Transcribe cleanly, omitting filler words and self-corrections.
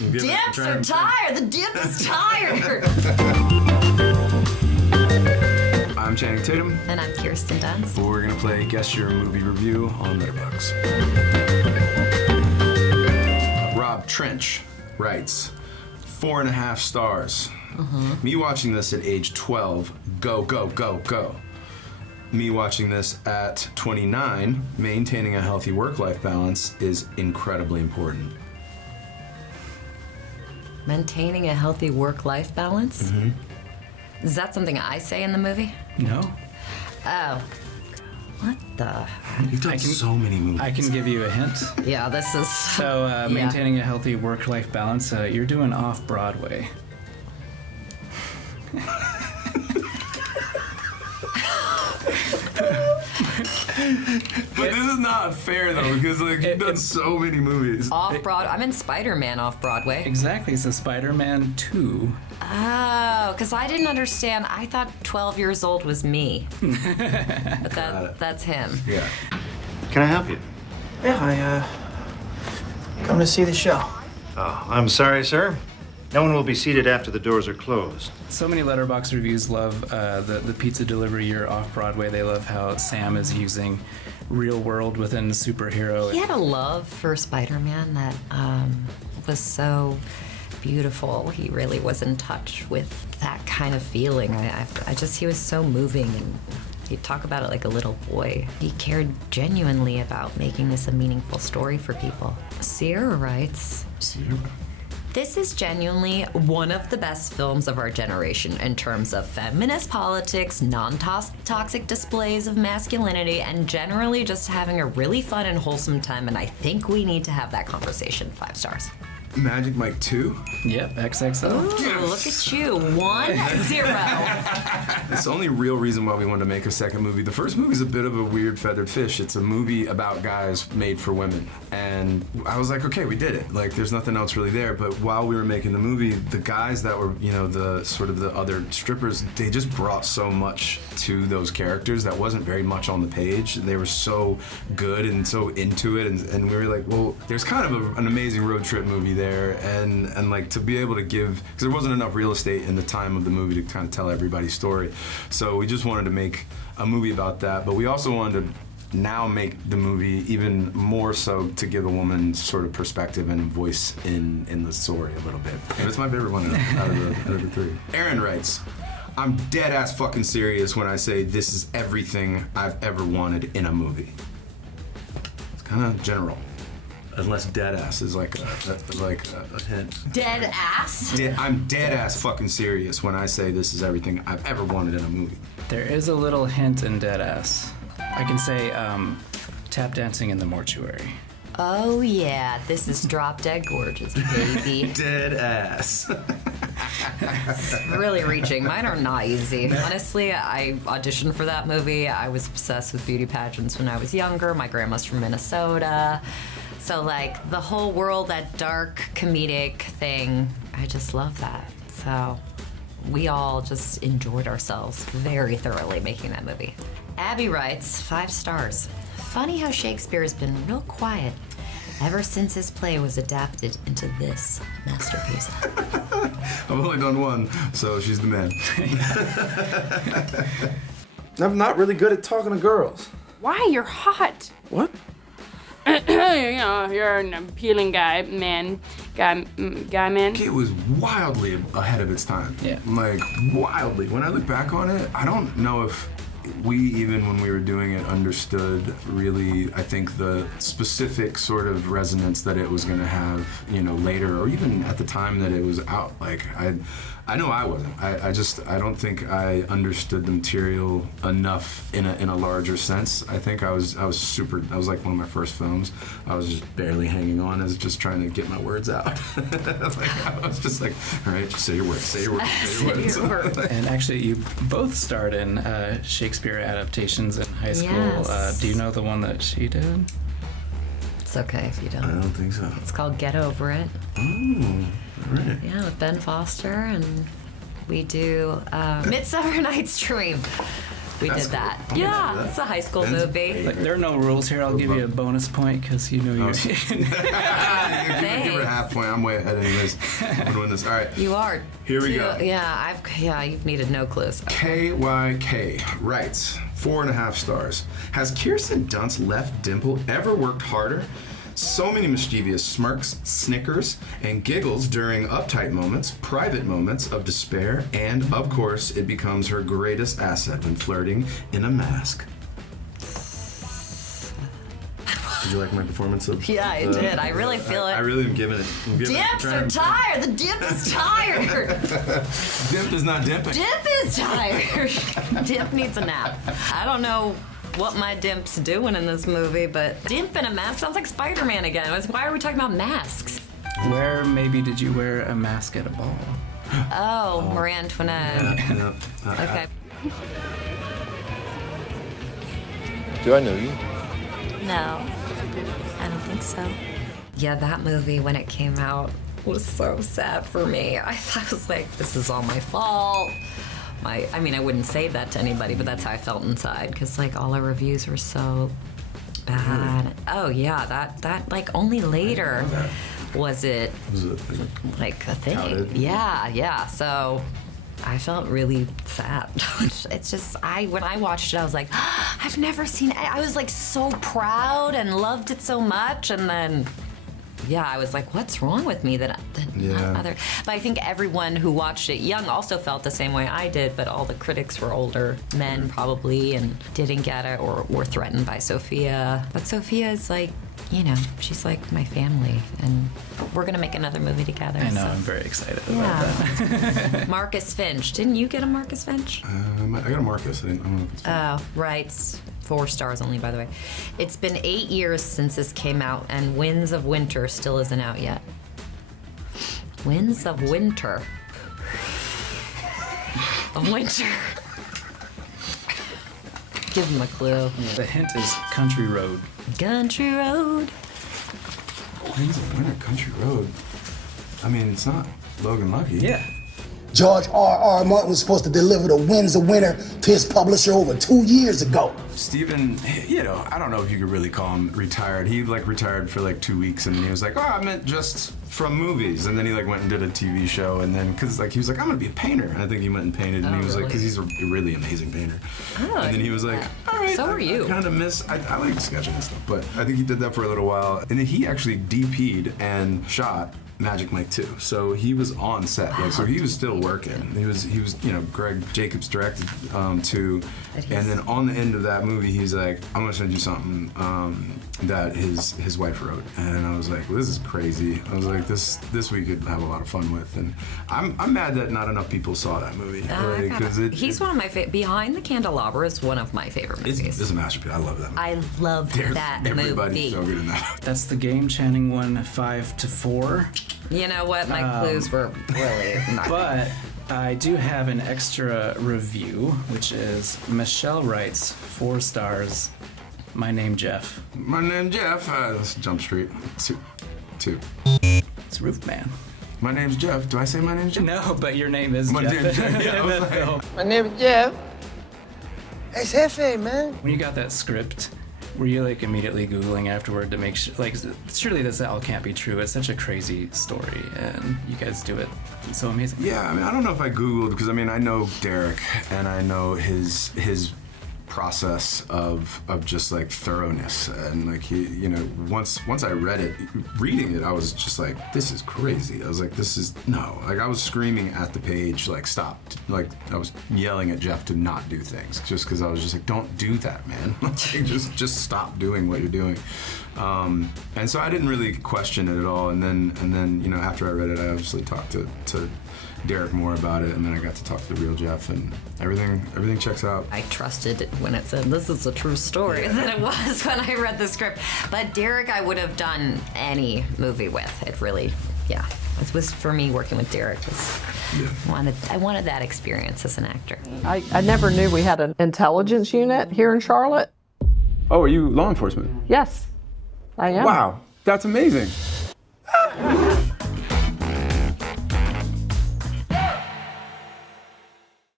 Dips are tired. The dip is tired. I'm Channing Tatum. And I'm Kirsten Dunst. We're going to play Guess Your Movie Review on Letterboxd. Rob Trench writes, 4.5 stars. Me watching this at age 12, go, go, go, go. Me watching this at 29, maintaining a healthy work-life balance is incredibly important. Maintaining a healthy work-life balance? Is that something I say in the movie? No. Oh. What the? You've done so many movies. I can give you a hint. Yeah, this is... So, maintaining a healthy work-life balance, you're doing off-Broadway. But this is not fair though, because like you've done so many movies. Off-Broadway. I'm in Spider-Man off-Broadway. Exactly, so Spider-Man 2. Oh, because I didn't understand. I thought 12 years old was me. But that's him. Yeah. Can I help you? Yeah, I come to see the show. Oh, I'm sorry, sir. No one will be seated after the doors are closed. So many Letterboxd reviews love the pizza delivery year off-Broadway. They love how Sam is using real world within the superhero. He had a love for Spider-Man that was so beautiful. He really was in touch with that kind of feeling. He was so moving, and he'd talk about it like a little boy. He cared genuinely about making this a meaningful story for people. Sierra writes, this is genuinely one of the best films of our generation in terms of feminist politics, non-toxic displays of masculinity, and generally just having a really fun and wholesome time, and I think we need to have that conversation. 5 stars. Magic Mike 2? Yep, XXL. Ooh, look at you. 1-0. It's the only real reason why we wanted to make a second movie. The first movie is a bit of a weird feathered fish. It's a movie about guys made for women. And I was like, okay, we did it. Like, there's nothing else really there. But while we were making the movie, the guys that were, you know, the sort of the other strippers, they just brought so much to those characters that wasn't very much on the page. They were so good and so into it. And we were like, well, there's kind of an amazing road trip movie there, and like to be able to give, because there wasn't enough real estate in the time of the movie to kind of tell everybody's story, so we just wanted to make a movie about that, but we also wanted to now make the movie even more so to give a woman sort of perspective and voice in the story a little bit. And it's my favorite one out of the three. Aaron writes, I'm dead ass fucking serious when I say this is everything I've ever wanted in a movie. It's kind of general. Unless dead ass is like a hint. Dead ass? I'm dead ass fucking serious when I say this is everything I've ever wanted in a movie. There is a little hint in dead ass. I can say tap dancing in the mortuary. Oh yeah, this is drop dead gorgeous, baby. Dead ass. Really reaching. Mine are not easy. Honestly, I auditioned for that movie. I was obsessed with beauty pageants when I was younger. My grandma's from Minnesota. So like the whole world, that dark comedic thing, I just love that. So we all just enjoyed ourselves very thoroughly making that movie. Abby writes, 5 stars. Funny how Shakespeare has been real quiet ever since his play was adapted into this masterpiece. I've only done one, so she's the man. I'm not really good at talking to girls. Why? You're hot. What? You know, you're an appealing guy man. It was wildly ahead of its time. Yeah. Like, wildly. When I look back on it, I don't know if we, even when we were doing it, understood really, I think, the specific sort of resonance that it was going to have, you know, later, or even at the time that it was out. Like, I know I wasn't. I don't think I understood the material enough in a larger sense. I think I was like one of my first films. I was just barely hanging on, as just trying to get my words out. I was just like, all right, just say your words, say your words, say your words. And actually, you both starred in Shakespeare adaptations in high school. Yes. Do you know the one that she did? It's okay if you I don't. don't think so. It's called Get Over It. Oh, all right. Yeah, with Ben Foster, and we do Midsummer Night's Dream. We did that. Yeah, it's a high school movie. Like, there are no rules here. I'll give you a bonus point because you know you. Give her a half point. I'm way ahead anyways. I'm gonna win this. All right. You are. Here we go. Yeah, you've needed no clues. KYK writes 4.5 stars. Has Kirsten Dunst left Dimple ever worked harder? So many mischievous smirks, snickers, and giggles during uptight moments, private moments of despair, and of course, it becomes her greatest asset when flirting in a mask. Did you like my performance of? Yeah, I did. I really feel it. I really am giving it. Dips are tired. The dip is tired. Dip is not dipping. Dip is tired. Dip needs a nap. I don't know what my Dimp's doing in this movie, but Dimp in a mask sounds like Spider-Man again. Why are we talking about masks? Where maybe did you wear a mask at a ball? Oh, Marie Antoinette. Yeah. Okay. Do I know you? No, I don't think so. Yeah, that movie, when it came out, was so sad for me. I was like, this is all my fault. I mean, I wouldn't say that to anybody, but that's how I felt inside, because like all our reviews were so bad. Oh yeah, that like only later was it like a thing. Touted? Yeah. So I felt really sad. It's just when I watched it, I was like, I've never seen it. I was like so proud and loved it so much, and then. Yeah, I was like, what's wrong with me that not other? But I think everyone who watched it young also felt the same way I did, but all the critics were older men probably and didn't get it or were threatened by Sophia. But Sophia is like, you know, she's like my family, and we're gonna make another movie together. I know, so. I'm very excited about that. Marcus Finch. Didn't you get a Marcus Finch? I got a Marcus. I don't know if it's Right. 4 stars only, by the way. It's been 8 years since this came out, and Winds of Winter still isn't out yet. Winds of Winter. Of Winter. Give him a clue. The hint is Country Road. Country Road. Winds of Winter, Country Road. I mean, it's not Logan Lucky. Yeah. George R.R. Martin was supposed to deliver The Winds of Winter to his publisher over 2 years ago. Stephen, you know, I don't know if you could really call him retired. He like retired for like 2 weeks, and he was like, "Oh, I meant just from movies." And then he like went and did a TV show, and then because like he was like, "I'm gonna be a painter," and I think he went and painted, and he was like, because he's a really amazing painter. Oh, and then he was like, "All right, so are you." I kind of miss. I like sketching and stuff, but I think he did that for a little while, and then he actually DP'd and shot Magic Mike 2. So he was on set, like, so he was still working. He was, you know, Greg Jacobs directed 2, and then on the end of that movie, he's like, "I'm gonna send you something that his wife wrote," and I was like, well, "This is crazy." I was like, "This we could have a lot of fun with," and I'm mad that not enough people saw that movie. He's one of my favorite. Behind the Candelabra is one of my favorite movies. It's a masterpiece. I love that movie. I love that Everybody's movie. so good in that. That's the game. Channing won 5-4. You know what? My clues were really not. But I do have an extra review, which is Michelle writes 4 stars. My name Jeff. My name Jeff. That's Jump Street. Two. It's Roofman. My name's Jeff. Do I say my name's Jeff? No, but your name is My Jeff. name's Jeff. Yeah, I was like, My name is Jeff. It's Hefe, man. When you got that script, were you like immediately Googling afterward to make sure, like, surely this all can't be true. It's such a crazy story, and you guys do it so amazing. Yeah, I mean, I don't know if I Googled, because I mean, I know Derek, and I know his process of just like thoroughness, and like he, you know, once I reading it, I was just like, this is crazy. I was like, this is no, like I was screaming at the page, like stop, like I was yelling at Jeff to not do things, just because I was just like, don't do that, man. Like, just stop doing what you're doing. And so I didn't really question it at all. And then you know, after I read it, I obviously talked to Derek more about it, and then I got to talk to the real Jeff, and everything checks out. I trusted it when it said this is a true story than it was when I read the script. But Derek, I would have done any movie with. It really, yeah. It was for me working with Derek. I wanted that experience as an actor. I never knew we had an intelligence unit here in Charlotte. Oh, are you law enforcement? Yes, I am. Wow, that's amazing.